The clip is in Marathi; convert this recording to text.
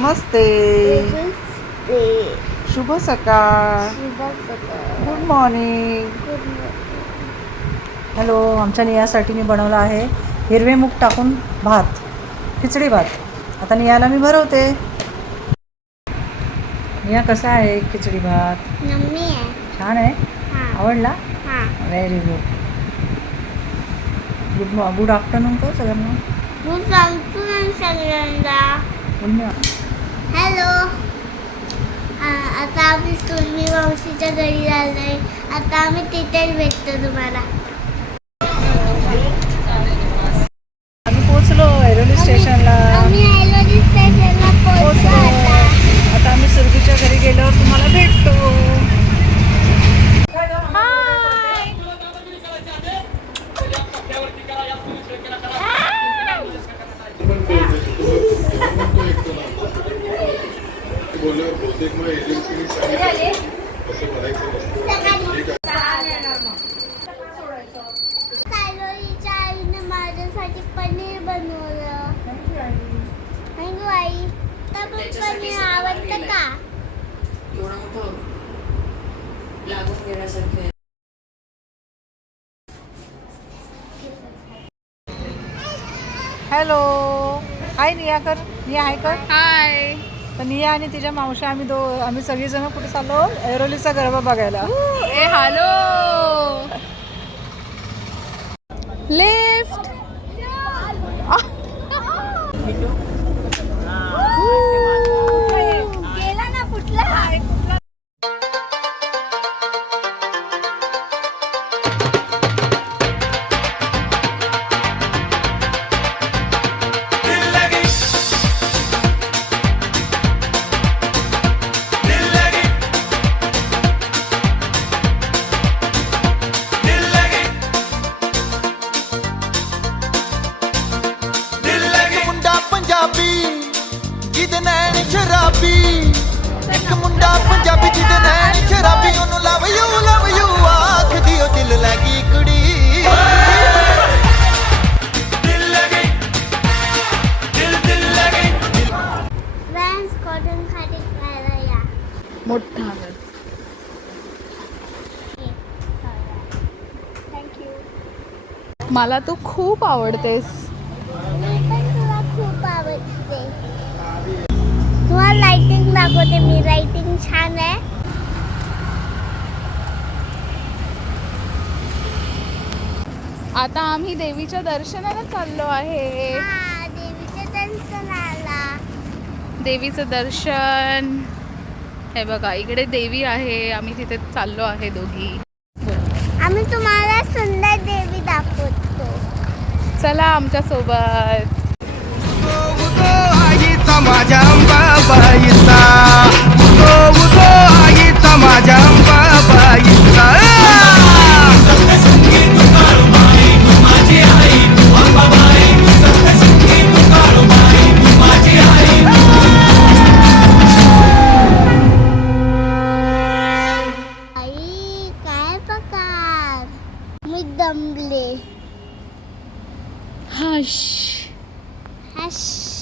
नमस्ते शुभ सकाळ शुभ सकाळ गुड मॉर्निंग गुड हॅलो आमच्या नियासाठी मी बनवला आहे हिरवे मूग टाकून भात खिचडी भात. आता नियाला मी भरवते. निया कसा आहे खिचडी भात? छान आहे? हां. आवडला? हां. व्हेरी गुड गुड मॉ गुड आफ्टरनून कर सगळ्यांना. मी सांगतो ना सगळ्यांना हॅलो. आता आम्ही सुरमी मावशीच्या घरी आलोय. आता आम्ही तिथेच भेटतो तुम्हाला. आम्ही पोचलो ऐरोली स्टेशनला. आम्ही ऐरोली स्टेशनला पोहोचलो आता. आता आम्ही सुरभीच्या घरी गेल्यावर तुम्हाला भेटतो. बोलल्यावर बहुतेक मग एजन्सीने सांगितलं. असं भरायचं नसतं ऐरोलीच्या आईने माझ्यासाठी पनीर बनवलं. थँक्यू आई. तर पनीर आवडतं का? एवढं मोठं लागून घेण्यासारखं आहे. हॅलो. हाय निया कर निया हाय कर. हाय. तर निया आणि तिच्या मावशी आम्ही दो आम्ही सगळीजण कुठे चाललो? ऐरोलीचा गरबा बघायला. ए हॅलो! लिफ्ट ਨੈਣ ਸ਼ਰਾਬੀ ਇੱਕ ਮੁੰਡਾ ਪੰਜਾਬੀ ਜਿਹਦੇ ਨੈਣ ਸ਼ਰਾਬੀ ਉਹਨੂੰ ਲਵ ਯੂ ਲਵ ਯੂ ਆਖਦੀ ਉਹ ਦਿਲ ਲੱਗੀ ਕੁੜੀ ਦਿਲ ਲੱਗੀ ਦਿਲ ਦਿਲ ਲੱਗੀ फ्रेंड्स कॉटन खाली खायला या मोठा थँक्यू मला तू खूप आवडतेस तुम्हाला लाइटिंग दाखवते मी. लाइटिंग छान आहे. आता आम्ही देवीच्या दर्शनाला चाललो आहे. हा देवीच्या दर्शनाला. देवीचं दर्शन. हे बघा इकडे देवी आहे. आम्ही तिथे चाललो आहे दोघी. आम्ही तुम्हाला सुंदर देवी दाखवतो. चला आमच्यासोबत माझ्या अंबाबाईचा उगो उगो आईचा माझ्या अंबाबाईचा आई काय प्रकार मी दमले. हश. हश.